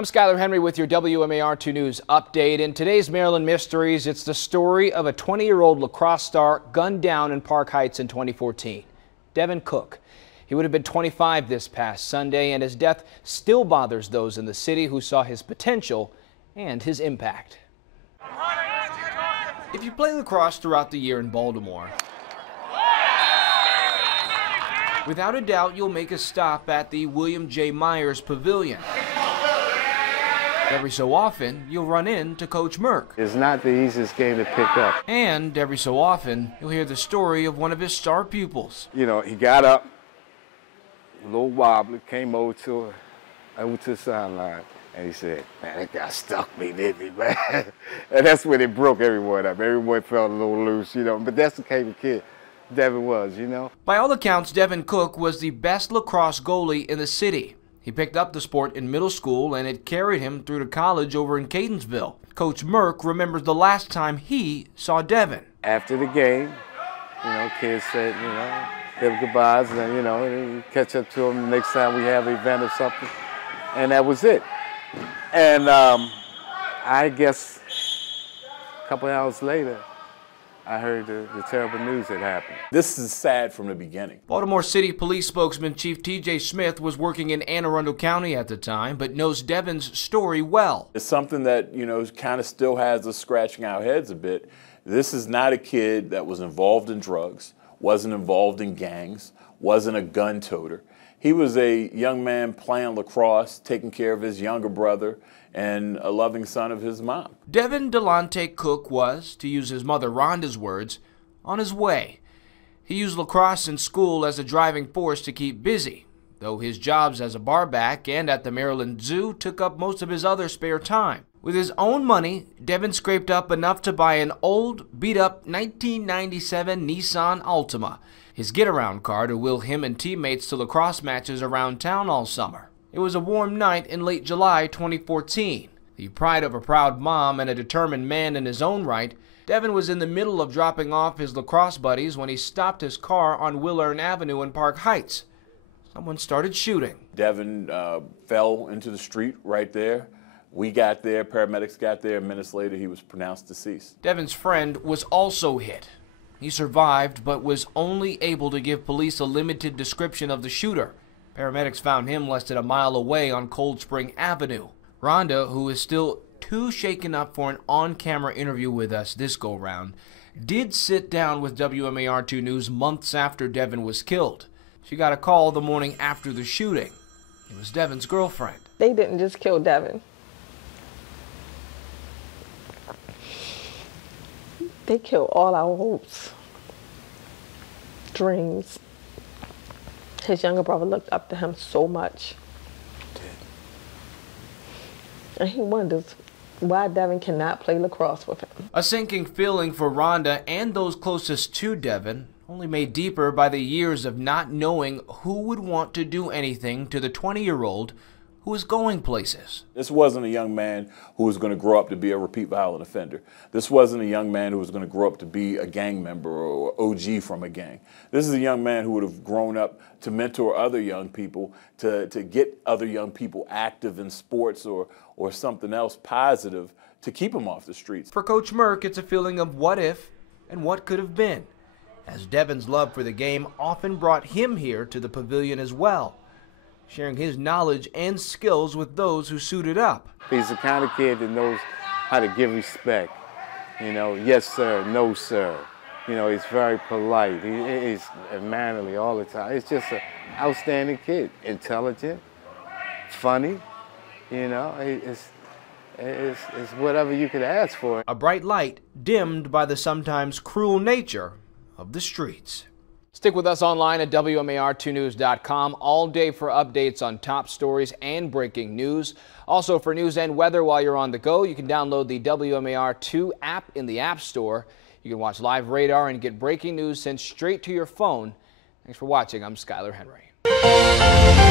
I'm Skylar Henry with your WMAR 2 News update. In today's Maryland Mysteries, it's the story of a 20-year-old lacrosse star gunned down in Park Heights in 2014. Devin Cook. He would have been 25 this past Sunday, and his death still bothers those in the city who saw his potential and his impact. If you play lacrosse throughout the year in Baltimore, without a doubt you'll make a stop at the William J. Myers Pavilion. Every so often, you'll run into Coach Merck. It's not the easiest game to pick up. And every so often, you'll hear the story of one of his star pupils. You know, he got up, a little wobbly, came over to the sideline, and he said, "Man, that guy stuck me, didn't he, man?" And that's when it broke everyone up. Everyone felt a little loose, you know, but that's the kind of kid Devin was, you know. By all accounts, Devin Cook was the best lacrosse goalie in the city. He picked up the sport in middle school, and it carried him through to college over in Catonsville. Coach Merck remembers the last time he saw Devin. After the game, you know, kids said, you know, give goodbyes, and then, you know, catch up to them the next time we have an event or something. And that was it. And I guess a couple hours later, I heard the terrible news that happened. This is sad from the beginning. Baltimore City Police spokesman Chief T.J. Smith was working in Anne Arundel County at the time, but knows Devin's story well. It's something that, you know, kind of still has us scratching our heads a bit. This is not a kid that was involved in drugs, wasn't involved in gangs, wasn't a gun toter. He was a young man playing lacrosse, taking care of his younger brother, and a loving son of his mom. Devin Delonte Cook was, to use his mother Rhonda's words, on his way. He used lacrosse in school as a driving force to keep busy, though his jobs as a barback and at the Maryland Zoo took up most of his other spare time. With his own money, Devin scraped up enough to buy an old, beat-up 1997 Nissan Altima, his get-around car to wheel him and teammates to lacrosse matches around town all summer. It was a warm night in late July 2014. The pride of a proud mom and a determined man in his own right, Devin was in the middle of dropping off his lacrosse buddies when he stopped his car on Willern Avenue in Park Heights. Someone started shooting. Devin fell into the street right there. We got there, paramedics got there, minutes later he was pronounced deceased. Devin's friend was also hit. He survived, but was only able to give police a limited description of the shooter. Paramedics found him less than a mile away on Cold Spring Avenue. Rhonda, who is still too shaken up for an on-camera interview with us this go-round, did sit down with WMAR 2 News months after Devin was killed. She got a call the morning after the shooting. It was Devin's girlfriend. They didn't just kill Devin. They killed all our hopes, dreams. His younger brother looked up to him so much. And he wonders why Devin cannot play lacrosse with him. A sinking feeling for Rhonda and those closest to Devin, only made deeper by the years of not knowing who would want to do anything to the 20-year-old who was going places. This wasn't a young man who was going to grow up to be a repeat violent offender. This wasn't a young man who was going to grow up to be a gang member or OG from a gang. This is a young man who would have grown up to mentor other young people, to get other young people active in sports or something else positive to keep them off the streets. For Coach Merck, it's a feeling of what if and what could have been, as Devin's love for the game often brought him here to the pavilion as well, sharing his knowledge and skills with those who suited up. He's the kind of kid that knows how to give respect. You know, yes, sir, no, sir. You know, he's very polite. He's mannerly all the time. He's just an outstanding kid. Intelligent, funny, you know, it's whatever you could ask for. A bright light dimmed by the sometimes cruel nature of the streets. Stick with us online at WMAR2news.com all day for updates on top stories and breaking news. Also for news and weather while you're on the go, you can download the WMAR2 app in the App Store. You can watch live radar and get breaking news sent straight to your phone. Thanks for watching. I'm Skylar Henry.